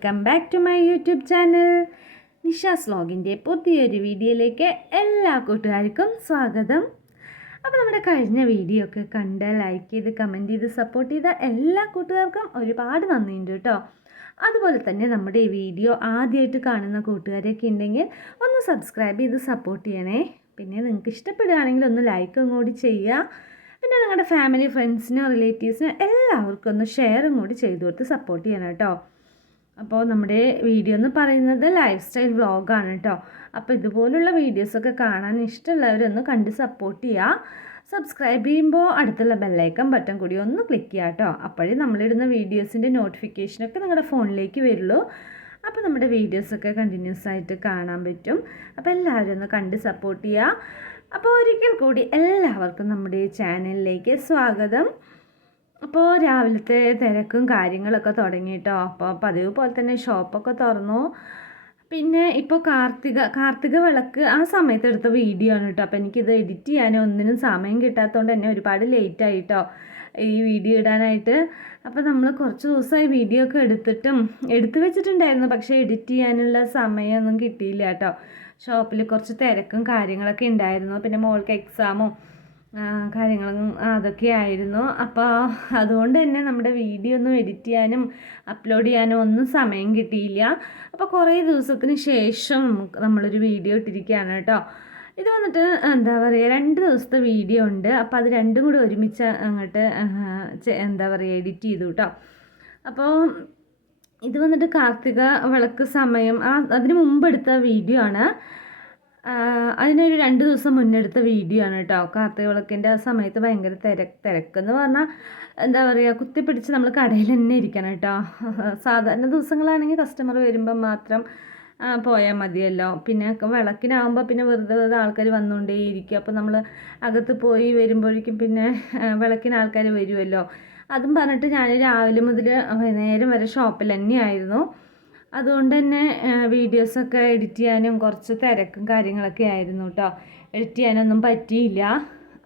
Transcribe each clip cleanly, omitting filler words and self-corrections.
Welcome back to my YouTube channel. Nisha's വ്ലോഗിൻ്റെ പുതിയൊരു വീഡിയോയിലേക്ക് എല്ലാ കൂട്ടുകാർക്കും സ്വാഗതം. അപ്പോൾ നമ്മുടെ കഴിഞ്ഞ വീഡിയോ ഒക്കെ കണ്ട് ലൈക്ക് ചെയ്ത് കമൻറ്റ് ചെയ്ത് സപ്പോർട്ട് ചെയ്ത എല്ലാ കൂട്ടുകാർക്കും ഒരുപാട് നന്ദിയുണ്ട് കേട്ടോ. അതുപോലെ തന്നെ നമ്മുടെ ഈ വീഡിയോ ആദ്യമായിട്ട് കാണുന്ന കൂട്ടുകാരൊക്കെ ഉണ്ടെങ്കിൽ ഒന്ന് സബ്സ്ക്രൈബ് ചെയ്ത് സപ്പോർട്ട് ചെയ്യണേ. പിന്നെ നിങ്ങൾക്ക് ഇഷ്ടപ്പെടുകയാണെങ്കിൽ ഒന്ന് ലൈക്കും കൂടി ചെയ്യുക. പിന്നെ നിങ്ങളുടെ ഫാമിലി ഫ്രണ്ട്സിനോ റിലേറ്റീവ്സിനോ എല്ലാവർക്കും ഒന്ന് ഷെയറും കൂടി ചെയ്തു കൊടുത്ത് സപ്പോർട്ട് ചെയ്യണം കേട്ടോ. അപ്പോൾ നമ്മുടെ വീഡിയോ എന്ന് പറയുന്നത് ലൈഫ് സ്റ്റൈൽ വ്ളോഗാണ് കേട്ടോ. അപ്പോൾ ഇതുപോലുള്ള വീഡിയോസൊക്കെ കാണാൻ ഇഷ്ടമുള്ളവരൊന്ന് കണ്ട് സപ്പോർട്ട് ചെയ്യുക. സബ്സ്ക്രൈബ് ചെയ്യുമ്പോൾ അടുത്തുള്ള ബെല്ലൈക്കൺ ബട്ടൺ കൂടി ഒന്ന് ക്ലിക്ക് ചെയ്യുക കേട്ടോ. അപ്പോഴേ നമ്മളിടുന്ന വീഡിയോസിൻ്റെ നോട്ടിഫിക്കേഷനൊക്കെ നിങ്ങളുടെ ഫോണിലേക്ക് വരുള്ളൂ. അപ്പോൾ നമ്മുടെ വീഡിയോസൊക്കെ കണ്ടിന്യൂസ് ആയിട്ട് കാണാൻ പറ്റും. അപ്പോൾ എല്ലാവരും ഒന്ന് കണ്ട് സപ്പോർട്ട് ചെയ്യുക. അപ്പോൾ ഒരിക്കൽ കൂടി എല്ലാവർക്കും നമ്മുടെ ചാനലിലേക്ക് സ്വാഗതം. അപ്പോൾ രാവിലത്തെ തിരക്കും കാര്യങ്ങളൊക്കെ തുടങ്ങി കേട്ടോ. അപ്പോൾ പതിവ് പോലെ തന്നെ ഷോപ്പൊക്കെ തുറന്നു. പിന്നെ ഇപ്പോൾ കാർത്തിക വിളക്ക് ആ സമയത്ത് എടുത്ത വീഡിയോ ആണ് കേട്ടോ. അപ്പോൾ എനിക്കിത് എഡിറ്റ് ചെയ്യാനോ ഒന്നിനും സമയം കിട്ടാത്തതുകൊണ്ട് തന്നെ ഒരുപാട് ലേറ്റ് ആയിട്ടോ ഈ വീഡിയോ ഇടാനായിട്ട്. അപ്പോൾ നമ്മൾ കുറച്ച് ദിവസമായി വീഡിയോ ഒക്കെ എടുത്തു വെച്ചിട്ടുണ്ടായിരുന്നു, പക്ഷേ എഡിറ്റ് ചെയ്യാനുള്ള സമയമൊന്നും കിട്ടിയില്ല കേട്ടോ. ഷോപ്പിൽ കുറച്ച് തിരക്കും കാര്യങ്ങളൊക്കെ ഉണ്ടായിരുന്നു. പിന്നെ മോൾക്ക് എക്സാമും കാര്യങ്ങളും അതൊക്കെ ആയിരുന്നു. അപ്പോൾ അതുകൊണ്ട് തന്നെ നമ്മുടെ വീഡിയോ ഒന്നും എഡിറ്റ് ചെയ്യാനും അപ്ലോഡ് ചെയ്യാനും ഒന്നും സമയം കിട്ടിയില്ല. അപ്പോൾ കുറേ ദിവസത്തിന് ശേഷം നമ്മളൊരു വീഡിയോ ഇട്ടിരിക്കുകയാണ് കേട്ടോ. ഇത് വന്നിട്ട് എന്താ പറയുക, 2 ദിവസത്തെ വീഡിയോ ഉണ്ട്. അപ്പോൾ അത് രണ്ടും കൂടി ഒരുമിച്ച് അങ്ങോട്ട് എന്താ പറയുക എഡിറ്റ് ചെയ്തു കേട്ടോ. അപ്പോൾ ഇത് വന്നിട്ട് കാർത്തിക വിളക്ക് സമയം അതിന് മുമ്പ് എടുത്ത വീഡിയോ ആണ്. അതിനൊരു 2 ദിവസം മുന്നെടുത്ത വീഡിയോ ആണ് കേട്ടോ. കാർത്തിക വിളക്കിൻ്റെ ആ സമയത്ത് ഭയങ്കര തിരക്കെന്ന് പറഞ്ഞാൽ എന്താ പറയുക, കുത്തിപ്പിടിച്ച് നമ്മൾ കടയിൽ തന്നെ ഇരിക്കണം കേട്ടോ. സാധാരണ ദിവസങ്ങളാണെങ്കിൽ കസ്റ്റമർ വരുമ്പം മാത്രം പോയാൽ മതിയല്ലോ. പിന്നെ വിളക്കിനാകുമ്പോൾ പിന്നെ വെറുതെ ആൾക്കാർ വന്നുകൊണ്ടേയിരിക്കും. അപ്പോൾ നമ്മൾ അകത്ത് പോയി വരുമ്പോഴേക്കും പിന്നെ വിളക്കിന് ആൾക്കാർ വരുമല്ലോ. അതും പറഞ്ഞിട്ട് ഞാൻ രാവിലെ മുതൽ വൈകുന്നേരം വരെ ഷോപ്പിൽ തന്നെയായിരുന്നു. അതുകൊണ്ട് തന്നെ വീഡിയോസൊക്കെ എഡിറ്റ് ചെയ്യാനും കുറച്ച് തിരക്കും കാര്യങ്ങളൊക്കെ ആയിരുന്നു കേട്ടോ. എഡിറ്റ് ചെയ്യാനൊന്നും പറ്റിയില്ല.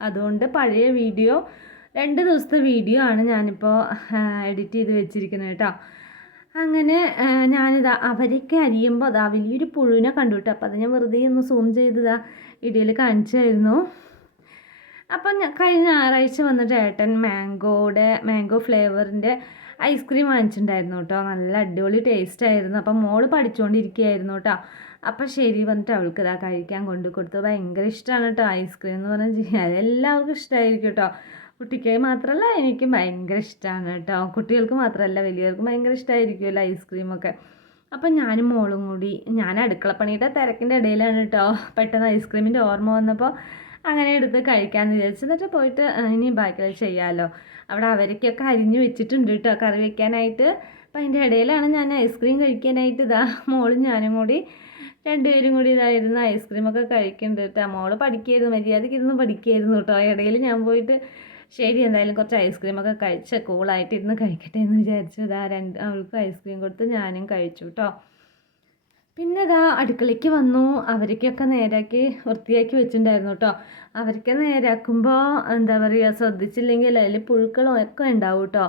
അതുകൊണ്ട് പഴയ വീഡിയോ 2 ദിവസത്തെ വീഡിയോ ആണ് ഞാനിപ്പോൾ എഡിറ്റ് ചെയ്ത് വെച്ചിരിക്കുന്നത് കേട്ടോ. അങ്ങനെ ഞാനിതാ അവരൊക്കെ അരിയുമ്പോൾ അതാ വലിയൊരു പുഴുവിനെ കണ്ടു കേട്ടോ. അപ്പോൾ അത് ഞാൻ വെറുതെ ഒന്ന് സൂം ചെയ്തതാ വീഡിയോയിൽ കാണിച്ചായിരുന്നു. അപ്പം കഴിഞ്ഞ ഞായറാഴ്ച വന്നിട്ട് ഏട്ടൻ മാംഗോ ഫ്ലേവറിൻ്റെ ഐസ്ക്രീം വാങ്ങിച്ചിട്ടുണ്ടായിരുന്നു കേട്ടോ. നല്ല അടിപൊളി ടേസ്റ്റ് ആയിരുന്നു. അപ്പം മോള് പഠിച്ചുകൊണ്ടിരിക്കുകയായിരുന്നു കേട്ടോ. അപ്പം ശരി പറഞ്ഞിട്ട് അവൾക്ക് ഇതാ കഴിക്കാൻ കൊണ്ടു കൊടുത്തു. ഭയങ്കര ഇഷ്ടമാണ് കേട്ടോ ഐസ്ക്രീം എന്ന് പറഞ്ഞാൽ. എല്ലാവർക്കും ഇഷ്ടമായിരിക്കും കേട്ടോ. കുട്ടിക്ക് മാത്രമല്ല എനിക്കും ഭയങ്കര ഇഷ്ടമാണ് കേട്ടോ. കുട്ടികൾക്ക് മാത്രമല്ല വലിയവർക്കും ഭയങ്കര ഇഷ്ടമായിരിക്കുമല്ലോ ഐസ്ക്രീമൊക്കെ. അപ്പം ഞാനും മോളും കൂടി, ഞാൻ അടുക്കളപ്പണിയുടെ തിരക്കിൻ്റെ ഇടയിലാണ് കേട്ടോ പെട്ടെന്ന് ഐസ്ക്രീമിൻ്റെ ഓർമ്മ വന്നപ്പോൾ അങ്ങനെ എടുത്ത് കഴിക്കാമെന്ന് വിചാരിച്ചു. എന്നിട്ട് പോയിട്ട് ഇനി ബാക്കിയത് ചെയ്യാമല്ലോ. അവിടെ അവരൊക്കെ അരിഞ്ഞ് വെച്ചിട്ടുണ്ട് കേട്ടോ കറി വെക്കാനായിട്ട്. അപ്പം അതിൻ്റെ ഇടയിലാണ് ഞാൻ ഐസ്ക്രീം കഴിക്കാനായിട്ട് ഇതാ മോളും ഞാനും കൂടി 2 പേരും കൂടി ഇതായിരുന്നു ഐസ്ക്രീമൊക്കെ കഴിക്കുന്നുണ്ട് കേട്ടോ. മോള് പഠിക്കായിരുന്നു, മര്യാദയ്ക്ക് ഇരുന്ന് പഠിക്കായിരുന്നു കേട്ടോ. ഇടയിൽ ഞാൻ പോയിട്ട് ശരി എന്തായാലും കുറച്ച് ഐസ്ക്രീമൊക്കെ കഴിച്ച് കൂളായിട്ട് ഇരുന്ന് കഴിക്കട്ടെ എന്ന് വിചാരിച്ചു. അവൾക്ക് ഐസ്ക്രീം കൊടുത്ത് ഞാനും കഴിച്ചു കേട്ടോ. പിന്നെ ഇതാ അടുക്കളയ്ക്ക് വന്നു. അവർക്കൊക്കെ നേരാക്കി വൃത്തിയാക്കി വെച്ചിട്ടുണ്ടായിരുന്നു കേട്ടോ. അവർക്ക് നേരാക്കുമ്പോൾ എന്താ പറയുക, ശ്രദ്ധിച്ചില്ലെങ്കിൽ അതിൽ പുഴുക്കളും ഒക്കെ ഉണ്ടാവും കേട്ടോ.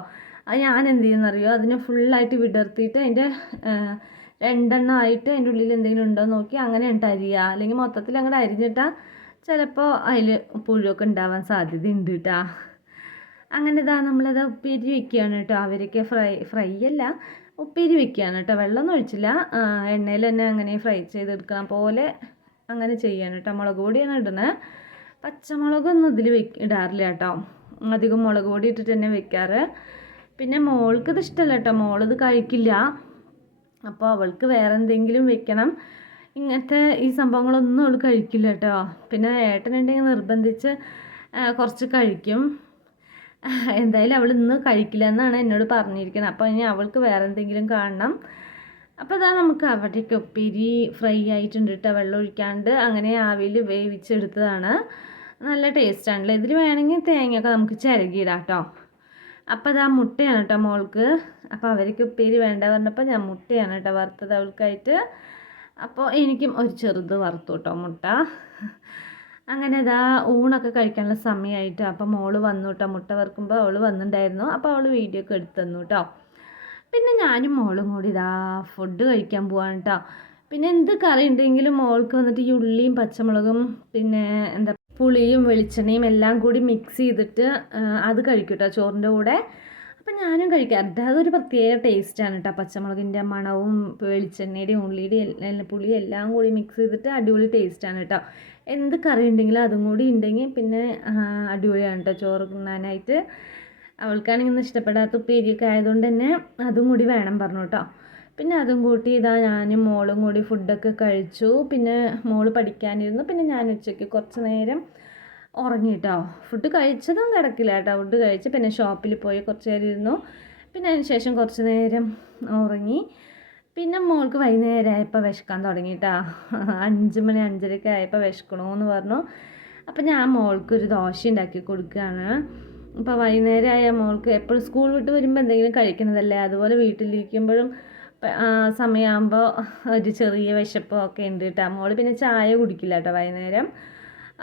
അത് ഞാൻ എന്ത് ചെയ്യുമെന്നറിയോ, അതിനെ ഫുള്ളായിട്ട് വിടർത്തിയിട്ട് അതിൻ്റെ 2 ആയിട്ട് അതിൻ്റെ ഉള്ളിൽ എന്തെങ്കിലും ഉണ്ടോ നോക്കി അങ്ങനെ ഉണ്ട് അരിയുക. അല്ലെങ്കിൽ മൊത്തത്തിൽ അങ്ങോട്ട് അരിഞ്ഞിട്ടാൽ ചിലപ്പോൾ അതിൽ പുഴുവൊക്കെ ഉണ്ടാവാൻ സാധ്യതയുണ്ട് കേട്ടോ. അങ്ങനെ ഇതാ നമ്മളത് ഉപ്പേരി വെക്കുകയാണ് കേട്ടോ. അവരൊക്കെ ഫ്രൈ അല്ല, ഉപ്പേരി വെക്കുകയാണ് കേട്ടോ. വെള്ളമൊന്നും ഒഴിച്ചില്ല, എണ്ണയിൽ തന്നെ അങ്ങനെ ഫ്രൈ ചെയ്തെടുക്കണം പോലെ അങ്ങനെ ചെയ്യാണ് കേട്ടോ. മുളക് പൊടിയാണ് ഇടണേ. പച്ചമുളകൊന്നും ഇതിൽ ഇടാറില്ല കേട്ടോ. അധികം മുളക് പൊടി ഇട്ടിട്ട് തന്നെ വെക്കാറ്. പിന്നെ മോൾക്കിത് ഇഷ്ടമല്ല കേട്ടോ, മോളിത് കഴിക്കില്ല. അപ്പോൾ അവൾക്ക് വേറെ എന്തെങ്കിലും വെക്കണം. ഇങ്ങനത്തെ ഈ സംഭവങ്ങളൊന്നും അവൾ കഴിക്കില്ല കേട്ടോ. പിന്നെ ഏട്ടനുണ്ടെങ്കിൽ നിർബന്ധിച്ച് കുറച്ച് കഴിക്കും. എന്തായാലും അവൾ ഇന്ന് കഴിക്കില്ല എന്നാണ് എന്നോട് പറഞ്ഞിരിക്കുന്നത്. അപ്പോൾ ഇനി അവൾക്ക് വേറെ എന്തെങ്കിലും കാണണം. അപ്പോൾ അതാ നമുക്ക് അവിടേക്ക് ഉപ്പേരി ഫ്രൈ ആയിട്ടുണ്ട് കേട്ടോ, വെള്ളം ഒഴിക്കാണ്ട് അങ്ങനെ ആവിയിൽ വേവിച്ചെടുത്തതാണ്. നല്ല ടേസ്റ്റാണല്ലോ. ഇതിൽ വേണമെങ്കിൽ തേങ്ങയൊക്കെ നമുക്ക് ചിരകിയിടാം കേട്ടോ. അപ്പോൾ അതാ മുട്ടയാണ് കേട്ടോ മോൾക്ക്. അപ്പോൾ അവർക്ക് ഉപ്പേരി വേണ്ട പറഞ്ഞപ്പോൾ ഞാൻ മുട്ടയാണ് കേട്ടോ വറുത്തത് അവൾക്കായിട്ട്. അപ്പോൾ എനിക്കും ഒരു ചെറുത് വറുത്തു കേട്ടോ മുട്ട. അങ്ങനെ ഇതാ ഊണൊക്കെ കഴിക്കാനുള്ള സമയമായിട്ട് അപ്പോൾ മോള് വന്നു കേട്ടോ. മുട്ട വറുക്കുമ്പോൾ അവൾ വന്നിട്ടുണ്ടായിരുന്നു. അപ്പോൾ അവൾ വീഡിയോ ഒക്കെ എടുത്തു തന്നു കേട്ടോ. പിന്നെ ഞാനും മോളും കൂടി ഇതാ ഫുഡ് കഴിക്കാൻ പോവാണ് കേട്ടോ. പിന്നെ എന്ത് കറി ഉണ്ടെങ്കിലും മോൾക്ക് വന്നിട്ട് ഈ ഉള്ളിയും പച്ചമുളകും പിന്നെ എന്താ പുളിയും വെളിച്ചെണ്ണയും എല്ലാം കൂടി മിക്സ് ചെയ്തിട്ട് അത് കഴിക്കും കേട്ടോ ചോറിൻ്റെ കൂടെ. അപ്പം ഞാനും കഴിക്കാറുണ്ട്. അതൊരു പ്രത്യേക ടേസ്റ്റാണ് കേട്ടോ. പച്ചമുളകിൻ്റെ മണവും വെളിച്ചെണ്ണയുടെയും ഉള്ളിയുടെയും പുളിയും എല്ലാം കൂടി മിക്സ് ചെയ്തിട്ട് അടിപൊളി ടേസ്റ്റാണ് കേട്ടോ. എന്ത് കറി ഉണ്ടെങ്കിലും അതും കൂടി ഉണ്ടെങ്കിൽ പിന്നെ അടിപൊളിയാണ് കേട്ടോ ചോറ് തിന്നാനായിട്ട്. അവൾക്കാണെങ്കിൽ ഒന്നും ഇഷ്ടപ്പെടാത്ത ഉപ്പേരിയൊക്കെ ആയതുകൊണ്ട് തന്നെ അതും കൂടി വേണം പറഞ്ഞു കേട്ടോ. പിന്നെ അതും കൂട്ടി ഇതാ ഞാനും മോളും കൂടി ഫുഡൊക്കെ കഴിച്ചു. പിന്നെ മോള് പഠിക്കാനിരുന്നു. പിന്നെ ഞാൻ ഉച്ചയ്ക്ക് കുറച്ച് നേരം ഉറങ്ങി കേട്ടോ. ഫുഡ് കഴിച്ചതും കിടക്കില്ല കേട്ടോ. ഫുഡ് കഴിച്ച് പിന്നെ ഷോപ്പിൽ പോയി കുറച്ച് നേരം ഇരുന്നു. പിന്നെ അതിന് ശേഷം കുറച്ച് നേരം ഉറങ്ങി. പിന്നെ മോൾക്ക് വൈകുന്നേരം ആയപ്പോൾ വിശക്കാൻ തുടങ്ങി കേട്ടോ. 5 മണി 5:30 ആയപ്പോൾ വിശക്കണമെന്ന് പറഞ്ഞു. അപ്പം ഞാൻ മോൾക്കൊരു ദോശ ഉണ്ടാക്കി കൊടുക്കുകയാണ്. അപ്പോൾ വൈകുന്നേരം ആയ മോൾക്ക് എപ്പോഴും സ്കൂൾ വിട്ട് വരുമ്പോൾ എന്തെങ്കിലും കഴിക്കണതല്ലേ, അതുപോലെ വീട്ടിലിരിക്കുമ്പോഴും സമയമാകുമ്പോൾ ഒരു ചെറിയ വിശപ്പോ ഒക്കെ ഉണ്ട് കേട്ടോ. മോൾ പിന്നെ ചായ കുടിക്കില്ല കേട്ടോ വൈകുന്നേരം.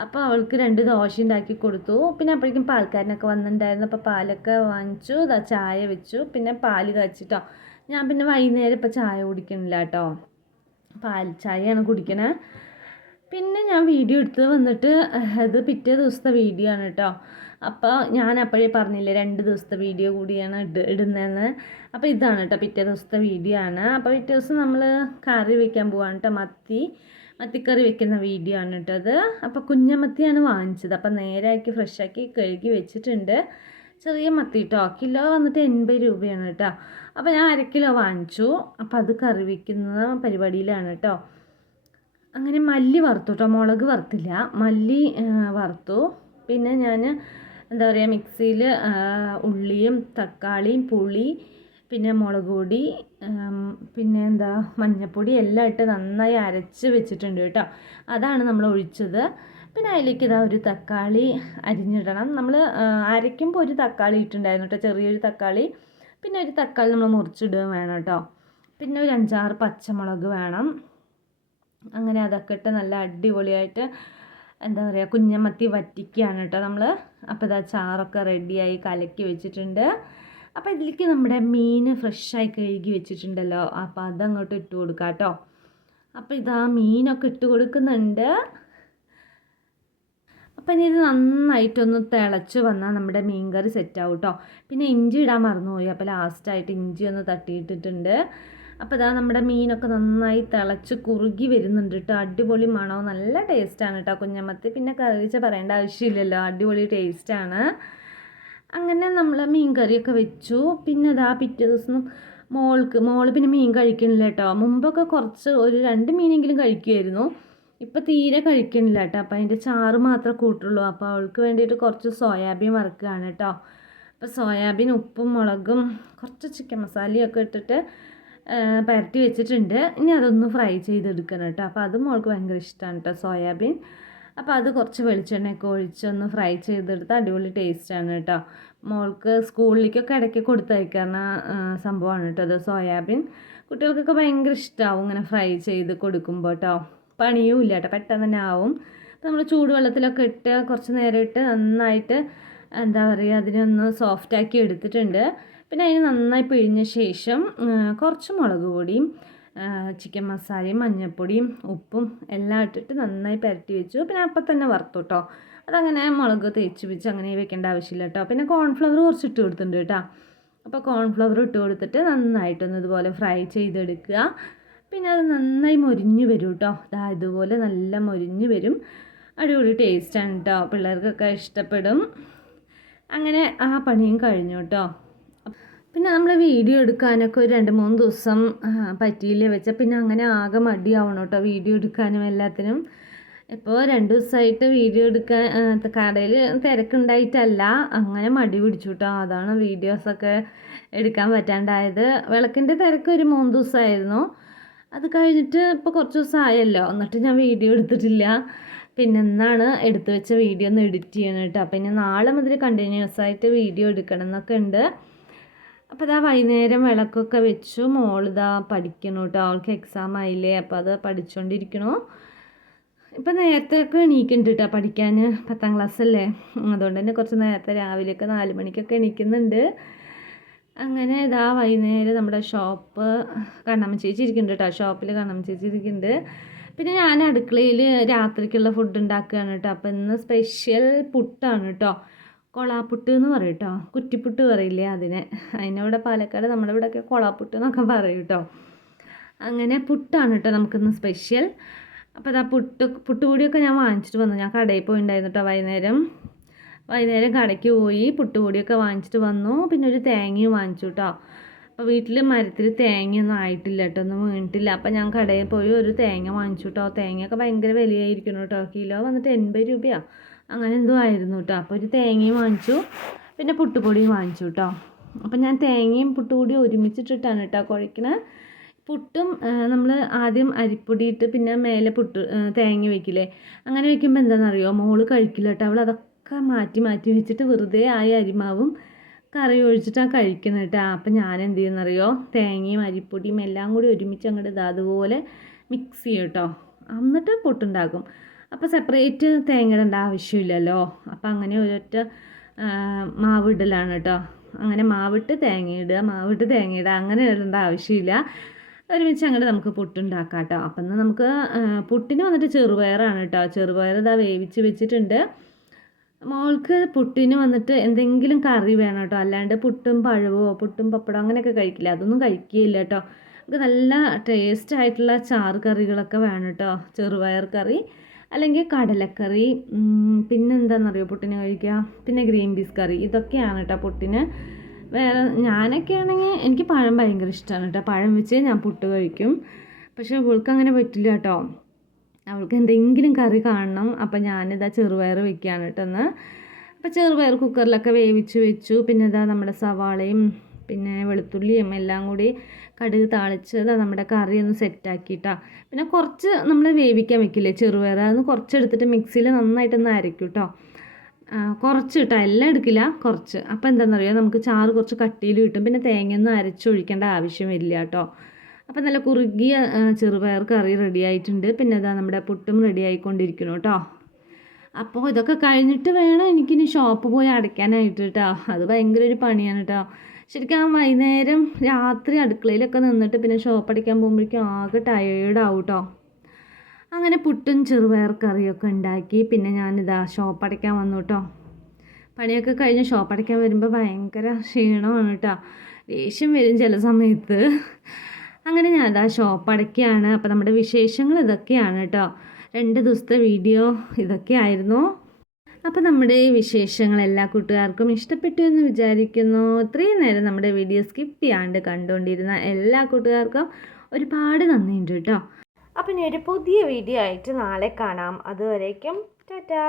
അപ്പോൾ അവൾക്ക് 2 ദോശ ഉണ്ടാക്കി കൊടുത്തു. പിന്നെ അപ്പോഴേക്കും പാൽക്കാരനൊക്കെ വന്നിട്ടുണ്ടായിരുന്നു. അപ്പോൾ പാലൊക്കെ വാങ്ങിച്ചു, ചായ വെച്ചു, പിന്നെ പാല് കാച്ചിട്ടോ. ഞാൻ പിന്നെ വൈകുന്നേരം ഇപ്പോൾ ചായ കുടിക്കണില്ല കേട്ടോ, പാൽ ചായയാണ് കുടിക്കണേ. പിന്നെ ഞാൻ വീഡിയോ എടുത്ത് വന്നിട്ട് അത് പിറ്റേ ദിവസത്തെ വീഡിയോ ആണ് കേട്ടോ. അപ്പോൾ ഞാൻ അപ്പോഴേ പറഞ്ഞില്ലേ 2 ദിവസത്തെ വീഡിയോ കൂടിയാണ് ഇടുന്നതെന്ന്. അപ്പോൾ ഇതാണ് കേട്ടോ പിറ്റേ ദിവസത്തെ വീഡിയോ ആണ്. അപ്പോൾ പിറ്റേ ദിവസം നമ്മൾ കറി വയ്ക്കാൻ പോവാണ് കേട്ടോ. മത്തിക്കറി വെക്കുന്ന വീഡിയോ ആണ് കേട്ടോ അത്. അപ്പോൾ കുഞ്ഞമത്തിയാണ് വാങ്ങിച്ചത്. അപ്പോൾ നേരാക്കി ഫ്രഷാക്കി കഴുകി വെച്ചിട്ടുണ്ട്. ചെറിയ മത്തി കേട്ടോ. കിലോ വന്നിട്ട് 80 രൂപയാണ് കേട്ടോ. അപ്പോൾ ഞാൻ 1/2 കിലോ വാങ്ങിച്ചു. അപ്പോൾ അത് കറി വയ്ക്കുന്ന പരിപാടിയിലാണ് കേട്ടോ. അങ്ങനെ മല്ലി വറുത്തു കേട്ടോ, മുളക് വറുത്തില്ല, മല്ലി വറുത്തു. പിന്നെ ഞാൻ എന്താ പറയുക മിക്സിയിൽ ഉള്ളിയും തക്കാളിയും പുളി പിന്നെ മുളക് പൊടി പിന്നെ എന്താ മഞ്ഞൾപ്പൊടി എല്ലാം ഇട്ട് നന്നായി അരച്ച് വെച്ചിട്ടുണ്ട് കേട്ടോ. അതാണ് നമ്മൾ ഒഴിച്ചത്. പിന്നെ അതിലേക്ക് ഇതാ ഒരു തക്കാളി അരിഞ്ഞിടണം. നമ്മൾ അരയ്ക്കുമ്പോൾ ഒരു തക്കാളി ഇട്ടുണ്ടായിരുന്നു കേട്ടോ, ചെറിയൊരു തക്കാളി. പിന്നെ ഒരു തക്കാളി നമ്മൾ മുറിച്ചിടുകയും വേണം കേട്ടോ. പിന്നെ ഒരു 5-6 പച്ചമുളക് വേണം. അങ്ങനെ അതൊക്കെ ഇട്ട് നല്ല അടിപൊളിയായിട്ട് എന്താ പറയുക കുഞ്ഞമത്തി വറ്റിക്കുകയാണ് കേട്ടോ നമ്മൾ. അപ്പോൾ ഇതാ ചാറൊക്കെ റെഡിയായി കലക്കി വെച്ചിട്ടുണ്ട്. അപ്പോൾ ഇതിലേക്ക് നമ്മുടെ മീൻ ഫ്രഷായി കഴുകി വെച്ചിട്ടുണ്ടല്ലോ, അപ്പോൾ അതങ്ങോട്ട് ഇട്ട് കൊടുക്കാം കേട്ടോ. അപ്പോൾ ഇതാ മീനൊക്കെ ഇട്ട് കൊടുക്കുന്നുണ്ട്. അപ്പം ഇനി ഇത് നന്നായിട്ടൊന്ന് തിളച്ച് വന്നാൽ നമ്മുടെ മീൻ കറി സെറ്റാവും കേട്ടോ. പിന്നെ ഇഞ്ചി ഇടാൻ മറന്നുപോയി, അപ്പോൾ ലാസ്റ്റായിട്ട് ഇഞ്ചി ഒന്ന് തട്ടിയിട്ടിട്ടുണ്ട്. അപ്പോൾ ഇതാ നമ്മുടെ മീനൊക്കെ നന്നായി തിളച്ച് കുറുകി വരുന്നുണ്ട് കേട്ടോ. അടിപൊളി മണവും നല്ല ടേസ്റ്റാണ് കേട്ടോ കുഞ്ഞമത്തി. പിന്നെ കറിച്ച പറയേണ്ട ആവശ്യമില്ലല്ലോ, അടിപൊളി ടേസ്റ്റാണ്. അങ്ങനെ നമ്മൾ മീൻ കറിയൊക്കെ വെച്ചു. പിന്നെ ഇതാ പിറ്റേ ദിവസം മോള് പിന്നെ മീൻ കഴിക്കണില്ല കേട്ടോ. മുമ്പൊക്കെ ഒരു 2 മീനെങ്കിലും കഴിക്കുമായിരുന്നു. ഇപ്പോൾ തീരെ കഴിക്കണില്ല കേട്ടോ. അപ്പോൾ അതിൻ്റെ ചാറ് മാത്രമേ കൂട്ടുള്ളൂ. അപ്പോൾ അവൾക്ക് വേണ്ടിയിട്ട് കുറച്ച് സോയാബീൻ വറുക്കുകയാണ് കേട്ടോ. അപ്പോൾ സോയാബീൻ ഉപ്പും മുളകും കുറച്ച് ചിക്കൻ മസാലയൊക്കെ ഇട്ടിട്ട് പരട്ടി വെച്ചിട്ടുണ്ട്. ഇനി അതൊന്ന് ഫ്രൈ ചെയ്തെടുക്കണം കേട്ടോ. അപ്പോൾ അത് മോൾക്ക് ഭയങ്കര ഇഷ്ടമാണ് കേട്ടോ സോയാബീൻ. അപ്പോൾ അത് കുറച്ച് വെളിച്ചെണ്ണയൊക്കെ ഒഴിച്ചൊന്ന് ഫ്രൈ ചെയ്തെടുത്ത് അടിപൊളി ടേസ്റ്റാണ് കേട്ടോ. മോൾക്ക് സ്കൂളിലേക്കൊക്കെ ഇടയ്ക്ക് കൊടുത്തയക്കുന്ന സംഭവമാണ് കേട്ടോ അത് സോയാബീൻ. കുട്ടികൾക്കൊക്കെ ഭയങ്കര ഇഷ്ടമാവും ഇങ്ങനെ ഫ്രൈ ചെയ്ത് കൊടുക്കുമ്പോൾ കേട്ടോ. പണിയും ഇല്ല കേട്ടോ, പെട്ടെന്ന് തന്നെ ആവും. അപ്പോൾ നമ്മൾ ചൂടുവെള്ളത്തിലൊക്കെ ഇട്ട് കുറച്ച് നേരം ഇട്ട് നന്നായിട്ട് എന്താ പറയുക അതിനൊന്ന് സോഫ്റ്റാക്കി എടുത്തിട്ടുണ്ട്. പിന്നെ അതിന് നന്നായി പിഴിഞ്ഞ ശേഷം കുറച്ച് മുളക് പൊടിയും ചിക്കൻ മസാലയും മഞ്ഞൾപ്പൊടിയും ഉപ്പും എല്ലാം ഇട്ടിട്ട് നന്നായി പുരട്ടി വെച്ചു. പിന്നെ അപ്പം തന്നെ വറുത്തു കേട്ടോ. അതങ്ങനെ മുളക് തേച്ച് വെച്ച് അങ്ങനെ വെക്കേണ്ട ആവശ്യമില്ല കേട്ടോ. പിന്നെ കോൺഫ്ലവർ കുറച്ച് ഇട്ട് കൊടുത്തിട്ടുണ്ട് കേട്ടോ. അപ്പോൾ കോൺഫ്ലവർ ഇട്ട് കൊടുത്തിട്ട് നന്നായിട്ടൊന്ന് ഇതുപോലെ ഫ്രൈ ചെയ്തെടുക്കുക. പിന്നെ അത് നന്നായി മൊരിഞ്ഞ് വരും കേട്ടോ. ഇതുപോലെ നല്ല മൊരിഞ്ഞ് വരും. അടിപൊളി ടേസ്റ്റാണ് കേട്ടോ, പിള്ളേർക്കൊക്കെ ഇഷ്ടപ്പെടും. അങ്ങനെ ആ പണിയും കഴിഞ്ഞു കേട്ടോ. പിന്നെ നമ്മൾ വീഡിയോ എടുക്കാനൊക്കെ ഒരു 2-3 ദിവസം പറ്റിയില്ലേ വെച്ചാൽ പിന്നെ അങ്ങനെ ആകെ മടിയാവണം കേട്ടോ വീഡിയോ എടുക്കാനും എല്ലാത്തിനും. ഇപ്പോൾ 2 ദിവസമായിട്ട് വീഡിയോ എടുക്കാൻ കടയിൽ തിരക്കുണ്ടായിട്ടല്ല, അങ്ങനെ മടി പിടിച്ചു കേട്ടോ. അതാണ് വീഡിയോസൊക്കെ എടുക്കാൻ പറ്റാണ്ടായത്. വിളക്കിൻ്റെ തിരക്ക് ഒരു 3 ദിവസമായിരുന്നു. അത് കഴിഞ്ഞിട്ട് ഇപ്പോൾ കുറച്ച് ദിവസമായല്ലോ, എന്നിട്ട് ഞാൻ വീഡിയോ എടുത്തിട്ടില്ല. പിന്നെ എന്നാണ് എടുത്തു വെച്ച വീഡിയോ ഒന്ന് എഡിറ്റ് ചെയ്യണം കേട്ടോ. അപ്പോൾ ഇനി നാളെ മുതൽ കണ്ടിന്യൂസ് ആയിട്ട് വീഡിയോ എടുക്കണം എന്നൊക്കെ ഉണ്ട്. അപ്പോൾ ഇതാ വൈകുന്നേരം വിളക്കൊക്കെ വെച്ചു. മോളിതാ പഠിക്കണം കേട്ടോ, അവൾക്ക് എക്സാം ആയില്ലേ, അപ്പോൾ അത് പഠിച്ചുകൊണ്ടിരിക്കണു. ഇപ്പം നേരത്തെയൊക്കെ എണീക്കുന്നുണ്ട് കേട്ടോ പഠിക്കാൻ, 10ാം ക്ലാസ് അല്ലേ, അതുകൊണ്ട് തന്നെ കുറച്ച് നേരത്തെ രാവിലെയൊക്കെ 4 മണിക്കൊക്കെ എണീക്കുന്നുണ്ട്. അങ്ങനെ ഇതാ വൈകുന്നേരം നമ്മുടെ ഷോപ്പ് കണ്ണമ്മ ചേച്ചി ഇരിക്കുന്നുണ്ട് കേട്ടോ. ഷോപ്പിൽ കണ്ണമ്മ ചേച്ചി ഇരിക്കുന്നുണ്ട്. പിന്നെ ഞാൻ അടുക്കളയിൽ രാത്രിക്കുള്ള ഫുഡ് ഉണ്ടാക്കുകയാണ് കേട്ടോ. അപ്പോൾ ഇന്ന് സ്പെഷ്യൽ പുട്ടാണ് കേട്ടോ. കൊളാപ്പുട്ട് എന്ന് പറയും കേട്ടോ. കുറ്റിപ്പുട്ട് പറയില്ലേ അതിനെ. അതിനിവിടെ പാലക്കാട് നമ്മുടെ ഇവിടെയൊക്കെ കൊളാപ്പുട്ട് എന്നൊക്കെ പറയും കേട്ടോ. അങ്ങനെ പുട്ടാണ് കേട്ടോ നമുക്കിന്ന് സ്പെഷ്യൽ. അപ്പോൾ അതാ പുട്ടുപൊടിയൊക്കെ ഞാൻ വാങ്ങിച്ചിട്ട് വന്നു. ഞാൻ കടയിൽ പോയിട്ടുണ്ടായിരുന്നു കേട്ടോ വൈകുന്നേരം കടയ്ക്ക് പോയി പുട്ടുപൊടിയൊക്കെ വാങ്ങിച്ചിട്ട് വന്നു. പിന്നെ ഒരു തേങ്ങയും വാങ്ങിച്ചു കേട്ടോ. അപ്പോൾ വീട്ടിൽ മരത്തിൽ തേങ്ങയൊന്നും ആയിട്ടില്ല കേട്ടോ, ഒന്നും വീണിട്ടില്ല. അപ്പോൾ ഞാൻ കടയിൽ പോയി ഒരു തേങ്ങ വാങ്ങിച്ചു കേട്ടോ. തേങ്ങയൊക്കെ ഭയങ്കര വിലയായിരിക്കുന്നു കേട്ടോ. കിലോ വന്നിട്ട് 80 രൂപയാണ് അങ്ങനെ എന്തോ ആയിരുന്നു കേട്ടോ. അപ്പോൾ ഒരു തേങ്ങയും വാങ്ങിച്ചു, പിന്നെ പുട്ടുപൊടിയും വാങ്ങിച്ചു കേട്ടോ. അപ്പോൾ ഞാൻ തേങ്ങയും പുട്ടുപൊടിയും ഒരുമിച്ചിട്ടിട്ടാണ് കേട്ടോ കുഴക്കണത്. പുട്ടും നമ്മൾ ആദ്യം അരിപ്പൊടി ഇട്ട് പിന്നെ മേലെ തേങ്ങ വെക്കില്ലേ, അങ്ങനെ വെക്കുമ്പോൾ എന്താണെന്നറിയോ, മോള് കഴിക്കില്ല കേട്ടോ. അവൾ അതൊക്കെ മാറ്റി വെച്ചിട്ട് വെറുതെ അരിമാവും കറി ഒഴിച്ചിട്ടാണ് കഴിക്കുന്നത് കേട്ടോ. അപ്പം ഞാൻ എന്ത് ചെയ്യുന്നറിയോ, തേങ്ങയും അരിപ്പൊടിയും എല്ലാം കൂടി ഒരുമിച്ച് അങ്ങോട്ട് അതുപോലെ മിക്സ് ചെയ്യും കേട്ടോ. എന്നിട്ട് പുട്ടുണ്ടാക്കും. അപ്പോൾ സെപ്പറേറ്റ് തേങ്ങ ഇടേണ്ട ആവശ്യമില്ലല്ലോ. അപ്പം അങ്ങനെ ഒരൊറ്റ മാവിടലാണ് കേട്ടോ. അങ്ങനെ മാവിട്ട് തേങ്ങ ഇടുക അങ്ങനെ ഇടേണ്ട ആവശ്യമില്ല. ഒരുമിച്ച് അങ്ങോട്ട് നമുക്ക് പുട്ടുണ്ടാക്കാം കേട്ടോ. അപ്പം നമുക്ക് പുട്ടിന് വന്നിട്ട് ചെറുപയറാണ് കേട്ടോ. ചെറുപയർ ഇതാ വേവിച്ച് വെച്ചിട്ടുണ്ട്. മോൾക്ക് പുട്ടിന് വന്നിട്ട് എന്തെങ്കിലും കറി വേണം കേട്ടോ. അല്ലാണ്ട് പുട്ടും പഴവോ പുട്ടും പപ്പടം അങ്ങനെയൊക്കെ കഴിക്കില്ല, അതൊന്നും കഴിക്കുകയില്ല കേട്ടോ. നമുക്ക് നല്ല ടേസ്റ്റ് ആയിട്ടുള്ള ചാറ് കറികളൊക്കെ വേണം കേട്ടോ. ചെറുപയർ കറി അല്ലെങ്കിൽ കടലക്കറി, പിന്നെ എന്താണെന്നറിയോ പുട്ടിന് കഴിക്കുക, പിന്നെ ഗ്രീൻ പീസ് കറി, ഇതൊക്കെയാണ് കേട്ടോ പുട്ടിന്. വേറെ ഞാനൊക്കെ ആണെങ്കിൽ എനിക്ക് പഴം ഭയങ്കര ഇഷ്ടമാണ് കേട്ടോ. പഴം വെച്ച് ഞാൻ പുട്ട് കഴിക്കും. പക്ഷേ അവൾക്ക് അങ്ങനെ പറ്റില്ല കേട്ടോ. അവൾക്ക് എന്തെങ്കിലും കറി കാണണം. അപ്പം ഞാനിതാ ചെറുപയർ വെക്കുകയാണ് കേട്ടോ ഒന്ന്. അപ്പോൾ ചെറുപയർ കുക്കറിലൊക്കെ വേവിച്ച് വെച്ചു. പിന്നെ ഇതാ നമ്മുടെ സവാളയും പിന്നെ വെളുത്തുള്ളിയും എല്ലാം കൂടി കടുക് താളിച്ചത് നമ്മുടെ കറി ഒന്ന് സെറ്റാക്കിയിട്ടാണ്. പിന്നെ കുറച്ച് നമ്മൾ വേവിക്കാൻ വെക്കില്ലേ ചെറുപയർ, അതൊന്ന് കുറച്ചെടുത്തിട്ട് മിക്സിയിൽ നന്നായിട്ടൊന്ന് അരയ്ക്കും കേട്ടോ. കുറച്ച് കേട്ടോ, എല്ലാം എടുക്കില്ല, കുറച്ച്. അപ്പോൾ എന്താണെന്നറിയോ, നമുക്ക് ചാറ് കുറച്ച് കട്ടിയിൽ കിട്ടും. പിന്നെ തേങ്ങയൊന്നും അരച്ചൊഴിക്കേണ്ട ആവശ്യമില്ല കേട്ടോ. അപ്പോൾ നല്ല കുറുകിയ ചെറുപയർ കറി റെഡി ആയിട്ടുണ്ട്. പിന്നെ ഇതാ നമ്മുടെ പുട്ടും റെഡി ആയിക്കൊണ്ടിരിക്കുന്നു കേട്ടോ. അപ്പോൾ ഇതൊക്കെ കഴിഞ്ഞിട്ട് വേണം എനിക്കിനി ഷോപ്പ് പോയി അടയ്ക്കാനായിട്ട് കേട്ടോ. അത് ഭയങ്കര ഒരു പണിയാണ് കേട്ടോ. ശരിക്കും വൈകുന്നേരം രാത്രി അടുക്കളയിലൊക്കെ നിന്നിട്ട് പിന്നെ ഷോപ്പ് അടയ്ക്കാൻ പോകുമ്പോഴേക്കും ആകെ ടയേർഡാവും കേട്ടോ. അങ്ങനെ പുട്ടും ചെറുപയർ കറിയൊക്കെ ഉണ്ടാക്കി പിന്നെ ഞാനിതാ ഷോപ്പ് അടയ്ക്കാൻ വന്നു കേട്ടോ. പണിയൊക്കെ കഴിഞ്ഞ് ഷോപ്പ് അടയ്ക്കാൻ വരുമ്പോൾ ഭയങ്കര ക്ഷീണമാണ് കേട്ടോ. ദേഷ്യം വരും ചില സമയത്ത്. അങ്ങനെ ഞാൻ ഇതാ ഷോപ്പ് അടയ്ക്കുകയാണ്. അപ്പോൾ നമ്മുടെ വിശേഷങ്ങൾ ഇതൊക്കെയാണ് കേട്ടോ. 2 ദിവസത്തെ വീഡിയോ ഇതൊക്കെ ആയിരുന്നു. അപ്പോൾ നമ്മുടെ ഈ വിശേഷങ്ങൾ എല്ലാ കൂട്ടുകാർക്കും ഇഷ്ടപ്പെട്ടു എന്ന് വിചാരിക്കുന്നു. ഇത്രയും നേരം നമ്മുടെ വീഡിയോ സ്കിപ്പ് ചെയ്യാണ്ട് കണ്ടുകൊണ്ടിരുന്ന എല്ലാ കൂട്ടുകാർക്കും ഒരുപാട് നന്ദിയുണ്ട് കേട്ടോ. അപ്പം ഇനി ഒരു പുതിയ വീഡിയോ ആയിട്ട് നാളെ കാണാം. അതുവരേക്കും ടാറ്റാ.